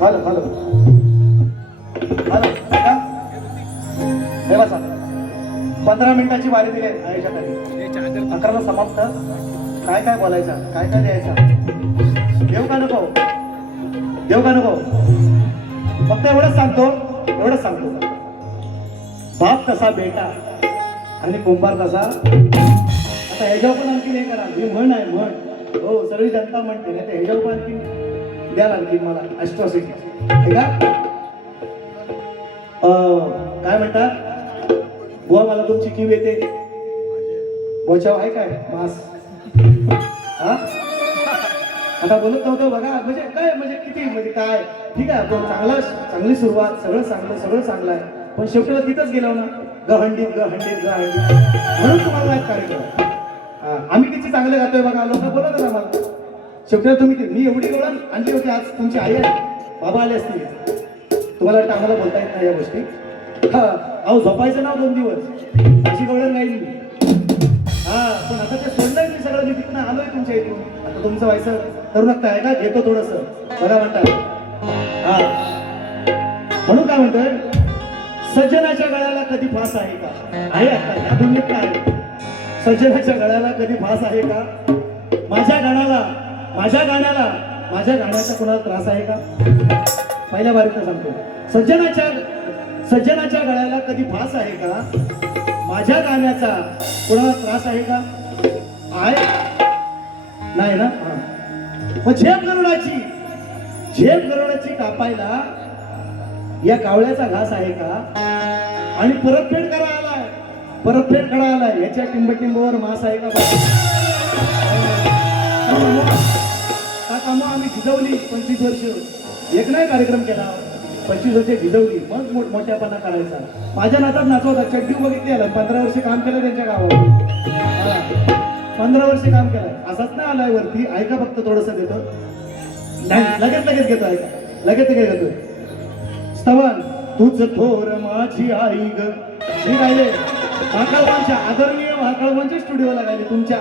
Hello hello hello का देवा साहेब 15 मिनिटाची वारी दिली आहे आयुष्याखाली 11ला समाप्त. काय काय बोलायचं, काय काय द्यायचं, देऊ का नको, देऊ का नको. फक्त एवढंच सांगतो बाप तसा बेटा आणि कुंभार तसा. आता ह्याच्यावर पण आणखी नाही करा, ही म्हण आहे म्हण, हो सगळी जनता म्हणते नाही, ह्याच्यावर पण आणखी द्याल आणखी मला अॅट्रॉसिटी आहे का. काय म्हणतात बुवा, मला तुमची कीव येते, बोचाव आहे काय मास हा. आता बोलत नव्हतं बघा, म्हणजे काय म्हणजे किती म्हणजे काय. ठीक आहे आपण चांगली सुरुवात, सगळं चांगलं आहे, पण शेवटी तिथंच गेलो ना, गहंडीत म्हणून तुम्हाला एक कार्यक्रम. आम्ही किती चांगले गातोय बघा, लोक बोलत आम्हाला. शेवटी तुम्ही मी एवढी गवळण आणली होती, आज तुमची आई आहे बाबा आले असतील, तुम्हाला वाटतं आम्हाला बोलता येत नाही या गोष्टी. हा अहो झोपायचं नाव 2 दिवस अशी गवळण नाही मी. हा पण आता ते सोडलंय मी सगळं, मी तिथून आलोय तुमच्या इथून. आता तुमचं व्हायचं करू नका आहे का, घेतो थोडस बघा म्हणतात. हा म्हणून काय म्हणतोय, सज्जनाच्या गळ्याला कधी फास आहे का. आहे आता या दुनियेत काय, सज्जनाच्या गळ्याला कधी फास आहे का. माझ्या गाण्याचा कोणाला त्रास आहे का. पहिल्या बारीत सांगतो, सज्जनाच्या गळ्याला कधी फास आहे का. माझ्या गाण्याचा कोणाला त्रास आहे का. आहे नाही ना. मग झेप गरुडाची कापायला या कावळ्याचा घास आहे का. आणि परतफेड करा आलाय याच्या टिंबटिंबवर मास आहे का. कामं आम्ही झिजवली 25 वर्ष, एक नाही कार्यक्रम केला, 25 वर्ष झिजवली, मग मोठ्यापणा करायचा. माझ्या नातात नाचवतात, चड्डी बघितली आलं, 15 वर्ष काम केलं त्यांच्या गावात, 15 वर्ष काम केलं. असाच नाही आलाय वरती, ऐका फक्त थोडस देतो, नाही लगेच घेतो, ऐका लगेच घेतोय. स्तवन तुझ थोर माझी आई ग, हे गायले महाकाळबांच्या, आदरणीय महाकाळबांच्या स्टुडिओला गायले तुमच्या.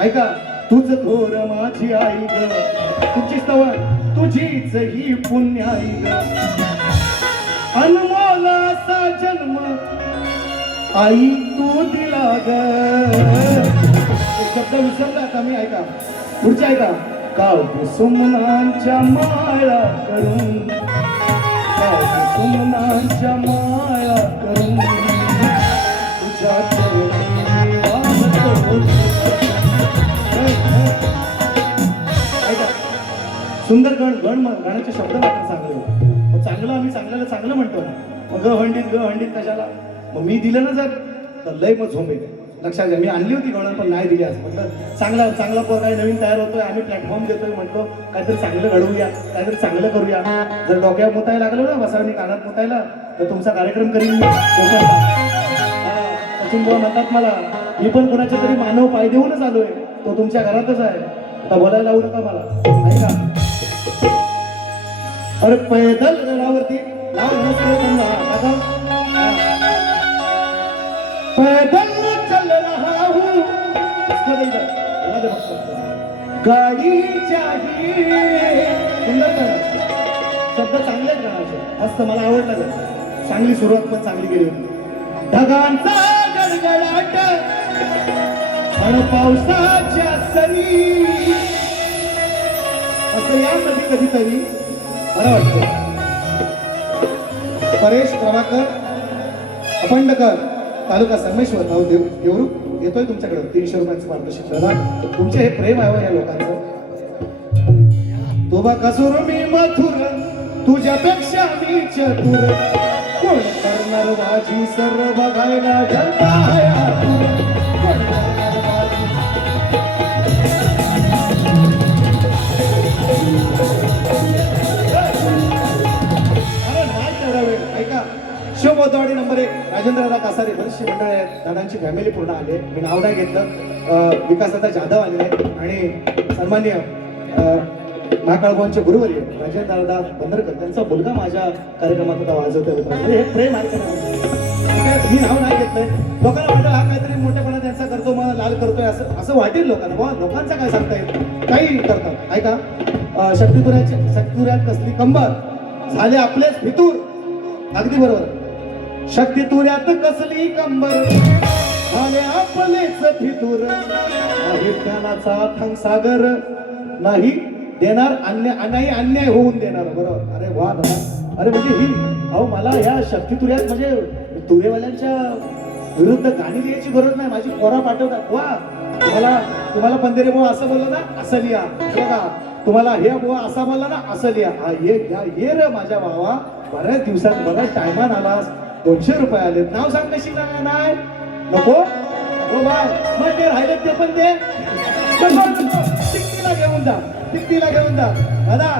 ऐका, तुझ थोर माझी आई ग, तुझी स्तवन तुझीच ही पुण्याई ग, अनमोल असा जन्म आई तू दिला ग. शब्द विसरला आता मी, ऐका पुढचे ऐका. काव्य सुमनांच्या माळा करून, सुमनांच्या माळा करून तुझ्या चरणी वाहतो. सुंदर गाण्याचे शब्द मात्र चांगले, चांगलं आम्ही चांगलं म्हणतो ना. मग गहंडीत कशाला. मग मी दिलं ना जर तर लय मग झोंब येते. लक्षात घ्या, मी आणली होती गवळण पण नाही दिली. आज म्हटलं चांगला काय नवीन तयार होतोय, आम्ही प्लॅटफॉर्म देतोय, म्हटलो काहीतरी चांगलं घडवूया, काहीतरी चांगलं करूया. जर डोक्यावर मुतायला लागलो ना, बसावणी कानात मुतायला, तर तुमचा कार्यक्रम करीन मी. सचिन बुवा म्हणतात मला, मी पण कोणाच्या तरी मानव पाय देऊनच आलोय, तो तुमच्या घरातच आहे. आता बोलायला लावू नका मला, ऐका. अरे पैदल गडावरती पैदल चल रहा हूँ, गाडी सुंदर शब्द चांगले गाण्याचे, मस्त मला आवडलं. चांगली सुरुवात पण चांगली केली होती. ढगांचा गडगडाट आणि पावसाच्या सरी, असं यासाठी कधीतरी बरं वाटतं. परेश प्रभाकर अपंडकर, तालुका संगमेश्वर, नाव देवरूप, येतोय तुमच्याकडे 300 रुपयांचं पारितोषिक. दादा तुमचे हे प्रेम आहे या लोकांचं. तुबा कसूर मी मथुर, तुझ्यापेक्षा मी चतुर, कोण करणार माझी सर बघायला जनता आहे. शिवबोधवाडी नंबर 1 राजेंद्रदा कासारे, बरीचशी मंडळ आहेत, दादांची फॅमिली पूर्ण आले. मी नाव नाही घेतलं. विकासदादा जाधव आलेले आहेत आणि सन्माननीय महाकाळभावांचे गुरुवर्य राजेंद्रदा बंदरकर, त्यांचा मुलगा माझ्या कार्यक्रमात होता, वाजवता होता. म्हणजे हे प्रेम आहे. मी नाव नाही घेतलंय. लोकांना वाटलं हा काहीतरी मोठेपणा त्यांचा करतो, मला करतोय असं असं वाटेल लोकांना. बुवा लोकांचं काय सांगता येईल, काही करतात. ऐका, शक्तितुऱ्यात कसली कंबर झाले आपलेच फितूर. अगदी बरोबर. शक्तितुऱ्यात कसली कंबर झाले आपलेच फितूर. नाही ज्ञानाचा अथांग सागर नाही देणार नाही अन्याय होऊन देणार. बरोबर. अरे वा दादा. अरे म्हणजे ही अहो मला या शक्तितुऱ्यात म्हणजे तुरेवाल्यांच्या विरुद्ध गाणी लिहायची गरज नाही. माझी पोरा पाठवतात. वा तुम्हाला पंधरे बुवा असं बोललं ना असं लिहा. बघा तुम्हाला हे बुवा असा बोलला ना असं लिहा. हा ये रे माझ्या भावा, बऱ्याच दिवसात बऱ्याच टायमान आलास. 200 रुपये आले. नाव सांग कशी नाही नको हो बाय. मग ते राहिले ते पण ते टिकटीला घेऊन जा. टिकटीला घेऊन जा दादा.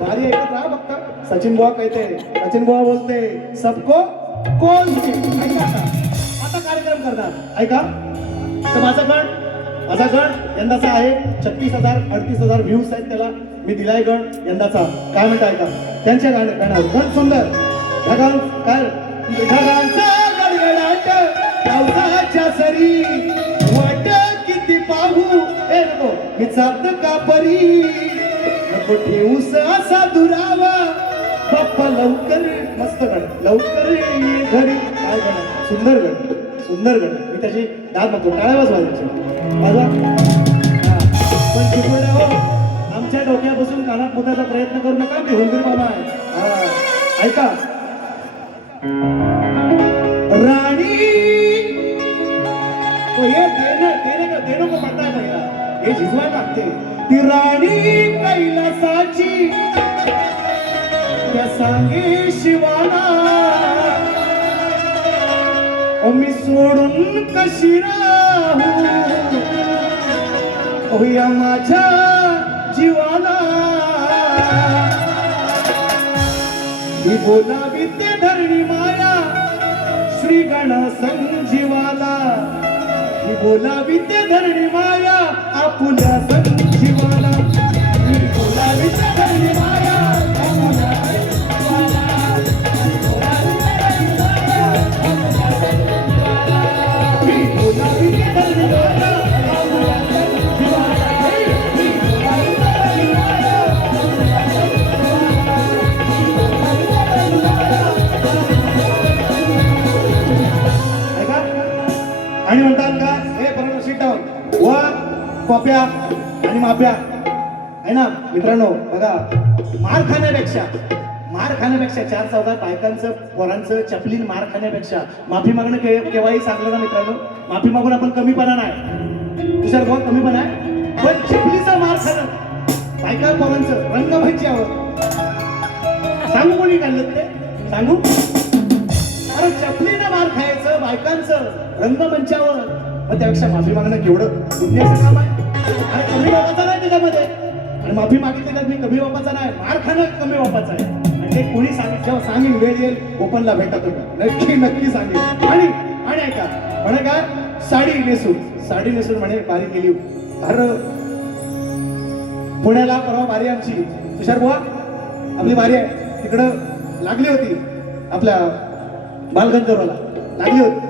भारी ऐकत राहा फक्त. सचिन बुवा कहते, सचिन बुवा बोलते सबको कोण. ऐका आता कार्यक्रम करणार. ऐका तर माझा गण यंदाचा आहे 36,000-38,000 व्ह्यूज आहेत त्याला. मी दिलाय गण यंदाचा. काय म्हणता ऐका त्यांच्या गाण्यावर. गण सुंदर ढगां काय ढगांचा गडगडाट पावसाच्या सरी वाट किती पाहू हे नको मी चालत का परी. नको ठेवूस असा दुरावा बाप्पा लवकर. मस्त गण लवकर ये घरी. काय गण सुंदर गण सुंदर गण. मी त्याची दाद बघतो. टाळ्या वाजवा पण चिपळ्या हो आमच्या डोक्यापासून कानात मुताचा प्रयत्न करू नका. मी हुंदरी मामा आहे. ऐका राणी देणं को म्हणताय पहिला हे झिजवाय लागते. ती राणी कैलासाची त्या सांगे शिवाना मी सोडून कशी राहू होया माझ्या जीवाला. ही बोलावी ते धरणी माया श्री गण संजीवाला. ही बोलावी ते धरणी माया आपुल्या संजीवाला. ही बोलावी ते धरणी माया आपुल्या संजीवाला. ही बोलावी ते धरणी माया आपुल्या संजीवाला. ही बोलावी ते धरणी माया आपुल्या संजीवाला. ही बोलावी ते धरणी माया आपुल्या संजीवाला. ही बोलावी ते धरणी माया. ऐका आणि म्हणतात का हे बरोबर सीट डाऊन व कॉप्या आणि माप्या आहे ना मित्रांनो. बघा मार खाण्यापेक्षा 4 चौघात बायकांचं पोरांचं चपलीन मार खाण्यापेक्षा माफी मागणं केव्हाही सांगलं ना मित्रांनो. माफी मागून आपण कमीपणा नाही. तुझ्या भाऊ कमीपणा आहे. पण चपलीचा मार खाणं बायका पोरांचं रंगमंचावर सांगू कोणी काढलं ते सांगू. अरे चपलीनं मार खायचं बायकांचं रंगमंचावर. मग त्यापेक्षा माफी मागणं केवढं पुण्याचं काम आहे. अरे कमी बापाचा नाही त्याच्यामध्ये. आणि माफी मागितली तर मी कमी बापाचा नाही. मार खाणं कमी बापाचा आहे. आणि ते कोणी जेव्हा सांगेन वेळ येईल ओपनला भेटा तुम्ही नक्की सांगेल. आणि ऐका म्हणे काय साडी नेसून म्हणे बारी केली. अरे पुण्याला परवा बारी आमची तुषार बुवा आपली बारी आहे तिकडं लागली होती. आपल्या बालगंधर्वला लागली होती.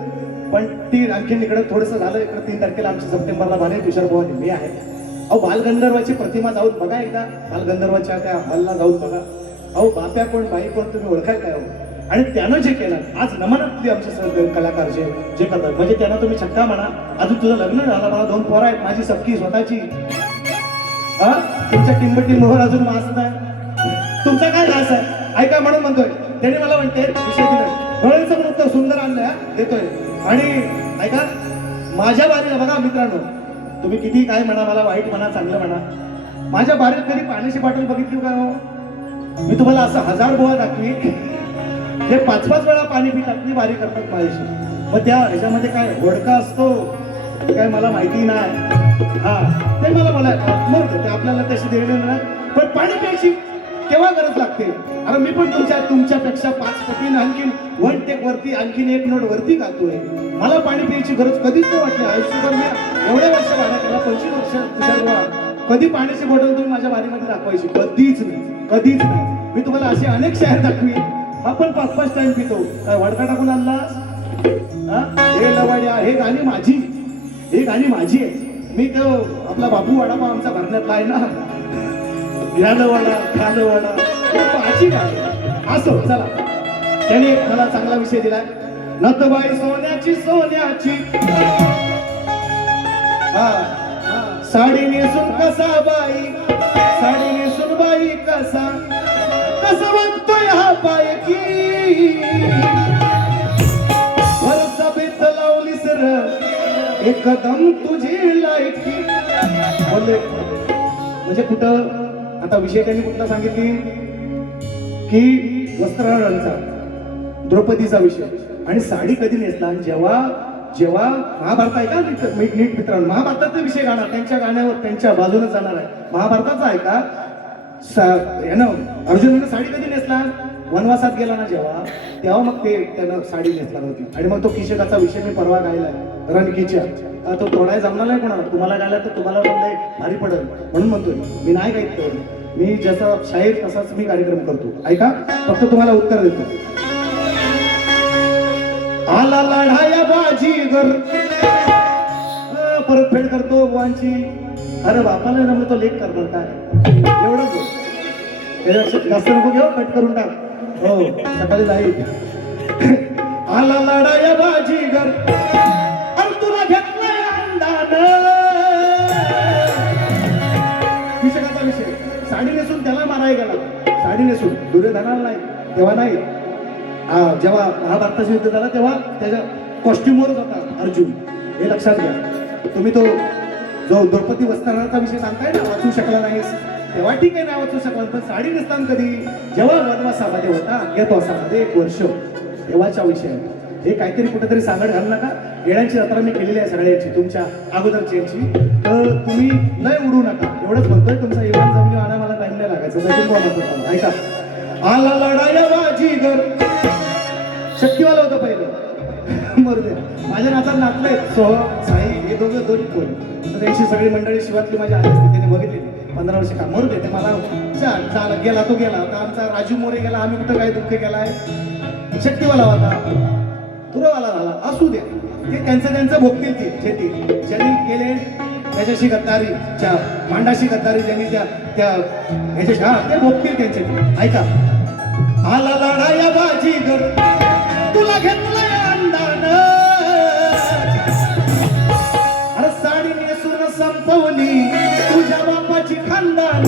पण ती आणखीन इकडे थोडंसं झालं. इकडे 3 तारखेला आमची सप्टेंबरला बारी तुषार बुवा मी आहे. अहो बालगंधर्वाची प्रतिमा जाऊन बघा एकदा. बालगंधर्वाच्या त्या हॉलला जाऊन बघा. अहो बाप्या कोण बाई कोण तुम्ही ओळखाय काय हो. आणि त्यानं जे केलं आज नमनातली आमचे सर्व कलाकार जे करतात म्हणजे त्यांना तुम्ही छक्का म्हणा. अजून तुझं लग्न झालं मला 2 पोरं आहेत माझी सबकी स्वतःची. हा तुमच्या टिंबटींवर अजून मास नाही. तुमचा काय लास आहे ऐका म्हणून म्हणतोय. त्याने मला म्हणते विषय दिलाय डोळ्यांचं पण उत्तर सुंदर आणलंय देतोय. आणि ऐका माझ्या बारीला बघा मित्रांनो तुम्ही किती काय म्हणा मला वाईट म्हणा चांगलं म्हणा. माझ्या बारीत कधी पाण्याची बाटल बघितली का हो. मी तुम्हाला असं 1000 बुवा दाखवी हे 5-5 वेळा पाणी पितात मी बारी करतात माझ्याशी. मग त्या ह्याच्यामध्ये काय होडका असतो काय मला माहिती नाही. हा ते मला बोलायचं ते आपल्याला तशी देणे नाही. पण पाणी प्यायची केव्हा गरज लागते. अरे मी पण तुमच्यापेक्षा 5 पटीने आणखीन 1 टेक वरती आणखीन 1 नोट वरती घालतोय. मला पाणी प्यायची गरज कधीच नाही वाटली आयुष्यभर. मी एवढ्या वर्ष बाहेर केला 25 वर्ष तुझ्या कधी पाण्याची बॉटल तुम्ही माझ्या बारीमध्ये दाखवायची कधीच नाही. मी तुम्हाला असे अनेक शहर दाखवी आपण 5-5 टाइम पितो. काय वडका टाकून आणलास हे लवाड्या हे गाणी माझी ही गाणी माझी आहे. मी तो आपला बापू वडापाव आमचा भरण्यातला आहे ना, घ्यालं वडा खालं वडा, माझी गाणी. असो चला, त्यांनी मला चांगला विषय दिलाय. नथबाई सोन्याची सोन्याची हा साडी नेसून कसा बाई, साडी नेसून बाई कसा कसा वागतोय हा पाय की वरचा बेत लावली सर एकदम तुझी लायकी. बोलले म्हणजे कुठं आता विषय त्यांनी कुठला सांगितली की वस्त्रहरणचा, द्रौपदीचा विषय आणि साडी कधी नेसला. जेव्हा जेव्हा महाभारत आहे का नीट मित्रांनो, महाभारताचा विषय गाणार, त्यांच्या गाण्यावर त्यांच्या बाजूने जाणार आहे. महाभारताचा आहे का अर्जुनानं साडी कधी नेसला, वनवासात गेला ना जेव्हा, तेव्हा मग ते त्यानं साडी नेसणार होती. आणि मग तो किशकाचा विषय मी परवा गायलाय रणकीच्या, तो तोडाय जमणार नाही कोणाला, तुम्हाला गायला तर तुम्हाला पण भारी पडेल म्हणून म्हणतोय मी. नाही गायत, मी जसा शाहीर तसाच मी कार्यक्रम करतो. ऐका फक्त तुम्हाला उत्तर देतो. आला लढाया बाजीगर, परत फेड करतो बुवांची. अरे बापाला जमलं तो लेख करणार काय, एवढंच जास्त नको घेऊ, कट करून टाक. हो सकाळी जाईल. आला लढाया बाजीगर आणि तुला घेतलाय अंदान. विषयाचा विषय साडी नेसून त्याला मारायला गेला, साडी नेसून दुर्योधनाला नाही तेव्हा नाही. जेव्हा महाभारताचं युद्ध झाला तेव्हा त्याच्या कॉस्ट्युमवरच होता अर्जुन, हे लक्षात घ्या तुम्ही. तो जो द्रौपदी वस्त्रहरणाचा विषय सांगताय ना, वाचू शकला नाहीस तेव्हा ठीक आहे, नाही वाचू शकला, पण साडी नेसताना कधी, जेव्हा वनवासामध्ये होता अज्ञातवासामध्ये 1 वर्ष, तेव्हाचा विषय आहे. हे काहीतरी कुठेतरी सांगड घालू नका. येण्याची यात्रा मी केलेली आहे सगळ्यांची, तुमच्या अगोदरची याची, तर तुम्ही लय उडू नका एवढंच म्हणतोय. तुमचा इमान जमिनी आणा मला टाइम नाही लागायचं. सचिन बोलत ऐका. आला लढाया बाजीगर, शक्तिवाला होतं पहिलं, मरुदे माझ्या नाचात नाचलंय सोहम साई हे दोन्ही कोण, त्यांची सगळी मंडळी शिवातली माझ्या आली असते, त्यांनी बघितली 15 वर्ष काम मरू देते मला. चाल गेला तो गेला, आता आमचा राजू मोरे गेला, आम्ही कुठं काय दुःख केलाय. शक्तिवाला होता, तुरवाला झाला, असू दे, ते त्यांचं भोगतील. ते शेती ज्यांनी केले त्याच्याशी गद्दारी, मांडाशी गद्दारी ज्यांनी त्या ह्याच्याशी, हा ते भोगतील त्यांचे. ऐका. आला लढाया बाजीगर तुला घेतलाय अंदान, अरे साडी नेसून संपवली तुझ्या बापाची खानदान.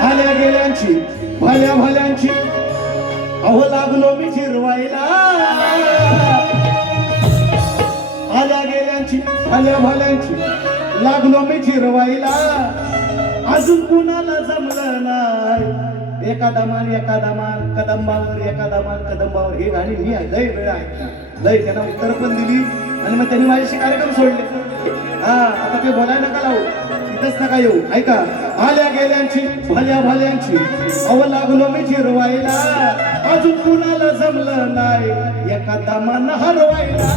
आल्या गेल्यांची भल्या भल्यांची अहो लागलो मी जिरवायला. आल्या गेल्यांची भल्या भल्यांची लागलो मी जिरवायला. अजून कुणाला जमलं नाही, एखादा मान कदंबावर कदंबावर. ही गाणी मी लय वेळ ऐकली, लय त्यांना उत्तर पण दिली आणि मग त्यांनी माझ्याशी कार्यक्रम सोडले. हा आता ते बोलायला नका लावू, इथंच नका येऊ. ऐका. आल्या गेल्यांची भल्या भल्यांची अव लागलो मी जिरवायला. अजून कुणाला जमलं नाही, एखादा मान हरवायला.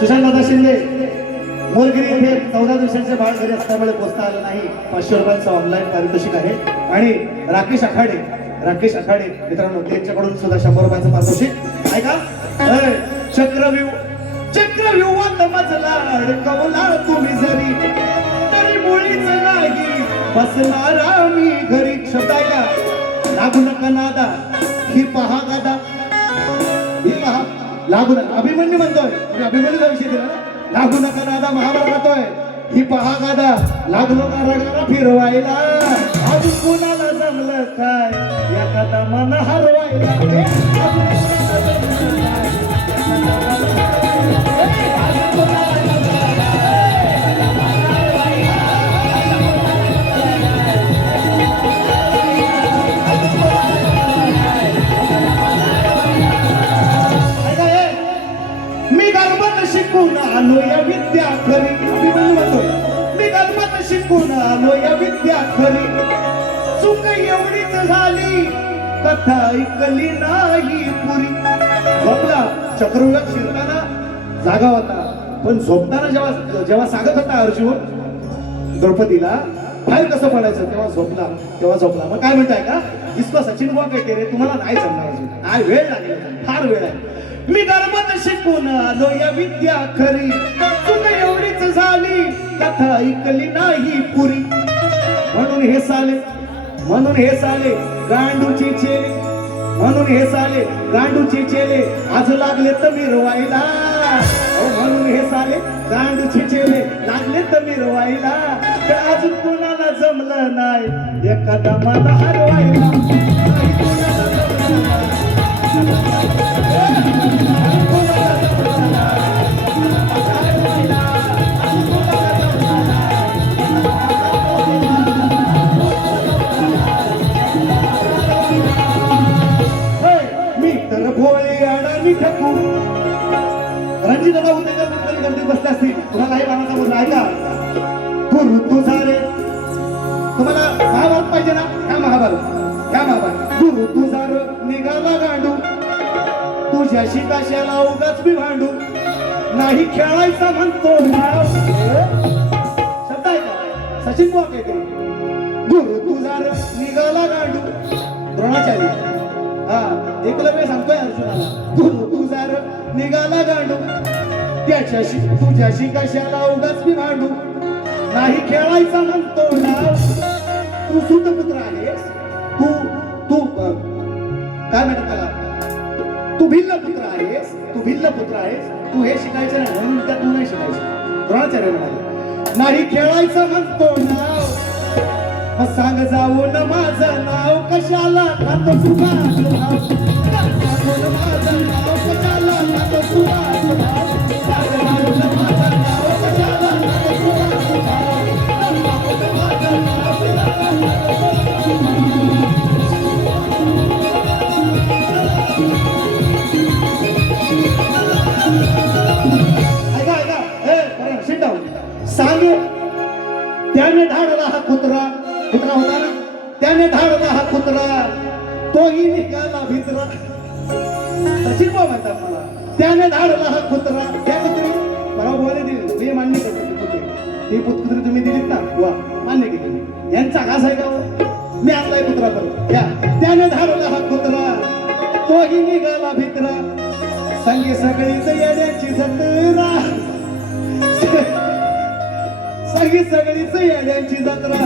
सुशांतदादा शिंदे मोरगिरी येथे 14 दिवसांचे बाळ घरी असल्यामुळे पोचता आलं नाही. 500 रुपयांचं ऑनलाईन पारितोषिक आहे. आणि राकेश आखाडे मित्रांनो त्यांच्याकडून सुद्धा 100 रुपयांचं पारितोषिक. ऐका. चक्रव्यूहात मजला अडकवला तुम्ही जरी, तरी मुळीच नाही बसणारा मी घरी. शब्दायला लागू नका नादा, ही पहा गादा, ही पहा लागू नका. अभिमन्यू म्हणतोय, अभिमन्यूचा विषय दिला ना. लागू नका दादा महाभारतोय, ही पहा गादा, लागलो का रगाला फिरवायला. अजून कोणाला जमलं काय, एखादा मन हरवायला. अभिमन्यू म्हणतोय, मी गणपत शिकून आलो या विद्या खरी, चूक एवढीच झाली कथा ऐकली नाही पुरी. झोपला चक्रव्यूहात शिरताना जागा होता, पण झोपताना जेव्हा सांगत होता अर्जुन द्रौपदीला बाहेर कसं पडायचं तेव्हा झोपला. मग काय म्हणताय का, इसको सचिन बुवा कहते रे, तुम्हाला नाही जमणार अजून, नाही वेळ लागेल, फार वेळ आहे. मी गणपत शिकून आलो या विद्या खरी, चूक एवढीच झाली कथा ऐकली नाही पुरी. म्हणून हे साले गांडूची चेले, म्हणून हे साले गांडूची चेले आज लागले तर मिरवायला. म्हणून हे साले गांडूची चेले लागले तर मिरवायला. तर अजून कोणाला जमलं नाही एखादा मला हरवायला. रणजित दादा उद्या कुठेतरी गर्दीत बसले असतील, तुम्हाला काही बाणाचा मुद्दा ऐका. गुरु तुझा रे, तुम्हाला महाभारत पाहिजे ना, ह्या महाभारत. गुरु तुझा रे निघाला गांडू, तुझ्याशी कशाला उगाच बी भांडू, नाही खेळायचा म्हणतो नाव. शब्द ऐका, सचिन बुवा कहते, गुरु तुझा रे निघाला गांडू. द्रोणाचार्य एकलव्य सांगतोय अर्जुनाला, गुरु तुझा रे निघाला गांडू, त्याच्याशी तुझ्याशी कशाला उगाच मी भांडू, नाही खेळायचा म्हणतो नाव. तू सूतपुत्र आहेस, तू काय म्हणतात त्याला, तू भिल्ल पुत्र आहेस, तू हे शिकायचं नाही म्हणून त्या तू नाही शिकायचं. द्रोणाचार्य म्हणाले, नाही खेळायचं म्हणतो नाव, मग सांग जाऊन माझं नाव कशाला खातो तुझा नाव. माझं नाव कशाला खातो तुझा नाव. सांगे त्याने धाडला हा कुत्रा होता ना, त्याने धाडला हा कुत्रा, तोही निघाला भित्रा. सचिन बुवा म्हणतात मला, त्याने धाडला हा कुत्रा. त्या कुत्री बरोबर दिली, मी मान्य करतो. कुत्री ती कुत्री तुम्ही दिलीत ना, वा मान्य केली. यांचा घास आहे का, मी आणलाय कुत्रा परत. त्याने धाडला हा कुत्रा, तोही निघाला भित्रा. संगी सगळीच येण्याची जत्रा, संगी सगळीच येण्याची जत्रा.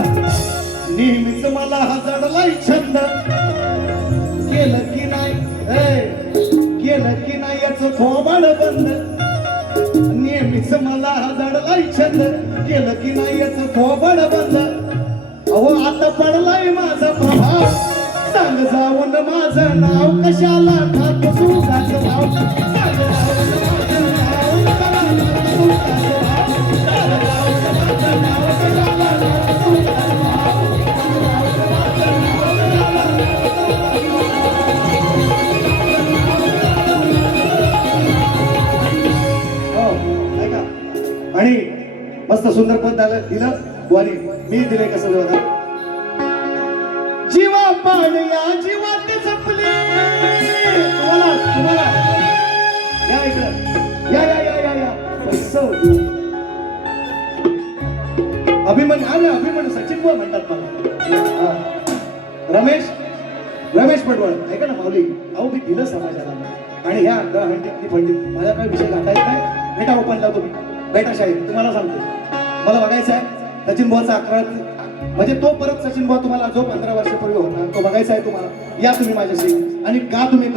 नेहमीच मला हा जडलाय छंद, केलं की नाही याच थोबाड बंद. नेहमीच मला हा जडलाय छंद, केलं की नाही याच थोबाड बंद. अहो आता पडलाय माझा प्रभाव, सांग जाऊन माझं नाव कशाला खातो तुझाच नाव. आणि मस्त सुंदर पद दिलं बुवानी, मी दिले कसं बघा. जीवा पाळया जीवात जपले, तुम्हाला या इकडं या पैसा अभिमन्यू सचिन बुवा म्हणतात मला. रमेश पडवळ ऐका ना माऊली, अहो मी दिलं समाजाला. आणि ह्या पंडित माझा काय विषय घाटायचा काय, बेटा ओपनला तुम्ही बेटा शाहीर तुम्हाला सांगतो, मला बघायचं आहे सचिन बुवाचा 11 म्हणजे तो परत सचिन बुवा तुम्हाला जो 15 वर्षापूर्वी होता तो बघायचा आहे तुम्हाला. या तुम्ही माझ्याशी आणि गा तुम्ही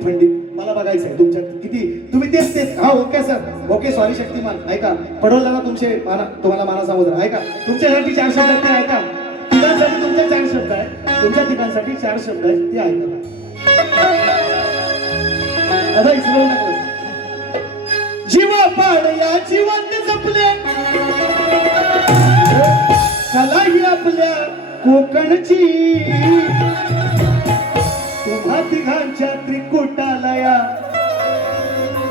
पंडित मला बघायचं आहे तुमच्या किती तुम्ही तेच. हा okay sir, okay sorry Shaktimaan. ऐका पडवला तुम्हाला माना समुद्र. ऐका तुमच्यासाठी 4 शब्द आहेत ते ऐका. तिघांसाठी तुमचे 4 शब्द आहेत, तुमच्या तिघांसाठी 4 शब्द आहेत ते ऐका. आता इसरून टाकलं. जीवा पाडया जीवात जपले, कला ही आपल्या कोकणची. तुम्हा तिघांच्या त्रिकुटालया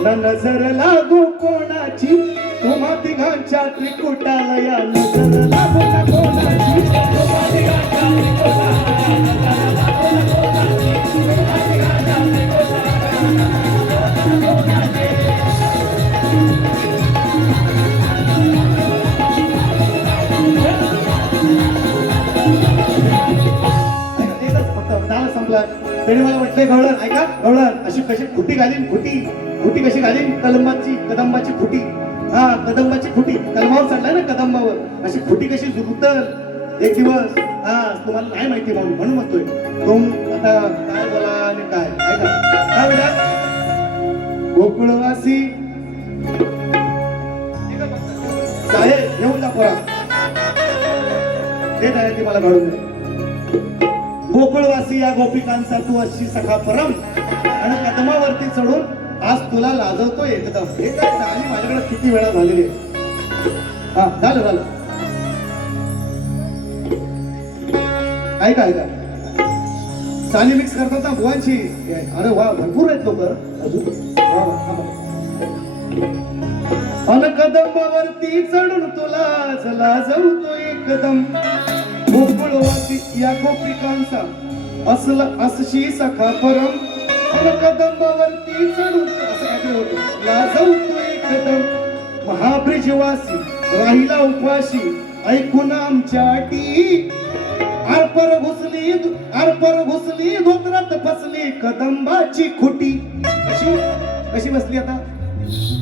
न नजर लागू कोणाची. तुम्हा तिघांच्या त्रिकुटाला या नजर लागो ना कोणाची. तुम्हा तिघांच्या त्रिकुटाला या नजर लागो ना कोणाची. तुम्हा तिघांच्या त्रिकुटाला या नजर लागो ना कोणाची. संपला तरी मला वाटलंय गवळण ऐका गवळण अशी कशी खुटी घालीन खुटी कशी घालीन कदंबाची खुटी हा कदंबाची खुटी कलमावर चढलाय ना कदंबावर अशी खुटी कशी झुकतल एक दिवस हा तुम्हाला नाही माहिती म्हणून म्हणतोय तुम आता काय बोला आणि काय ऐका काय बेटा गोकुळवासी काय येऊन जा पोरा देत आहे ती मला घडून गोकुळवासी या गोपिकांचा तू अशी सखा परम आणि कदमावरती चढून आज तुला लाजवतो एकदम हे काय आणि माझ्याकडे किती वेळा झालेली हा झालं ऐका चाली मिक्स करतात ना बुवांची अरे वा भरपूर आहेत लोक अन कदमावरती चढून तुला लाजवतो एकदम गोकुळवासी या गोपिकांचा असला असशी सखा परम कदंबावरती चढून असं काहीतरी होतं लाजवतो एकदम महाब्रिजवासी राहिला उपाशी ऐकून आमच्या अटी आरपर घुसली धोत्रात फसली कदंबाची खुटी कशी बसली आता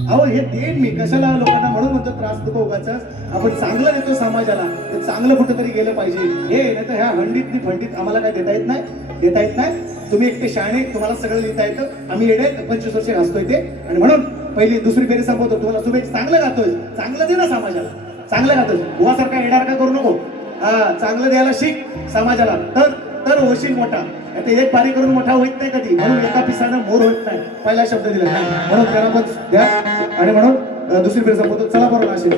अहो हे देण मी कशाला लोकांना म्हणून म्हणतो त्रास देतो उगाचच आपण चांगलं देतो समाजाला ते चांगलं कुठेतरी गेलं पाहिजे हे नाही तर ह्या हंडीत फंडीत आम्हाला काय देता येत नाही तुम्ही एकटे शहाणे तुम्हाला सगळं लिहिता येतं आम्ही येडे 25 वर्ष घासतोय ते आणि म्हणून पहिली दुसरी फेरी संपवतो तुम्हाला शुभेच्छा चांगलं गातोय चांगलं दे ना समाजाला चांगलं गातोय बुवासारखा येडारखा करू नको हा चांगलं द्यायला शिक समाजाला तर होशील मोठा आता एक बारी करून मोठा होत नाही कधी म्हणून एका पिसानं मोर होत नाही पहिला शब्द दिला म्हणून त्यांना पण द्या आणि म्हणून दुसरी फेरी संपवतो चला बरोबर असेल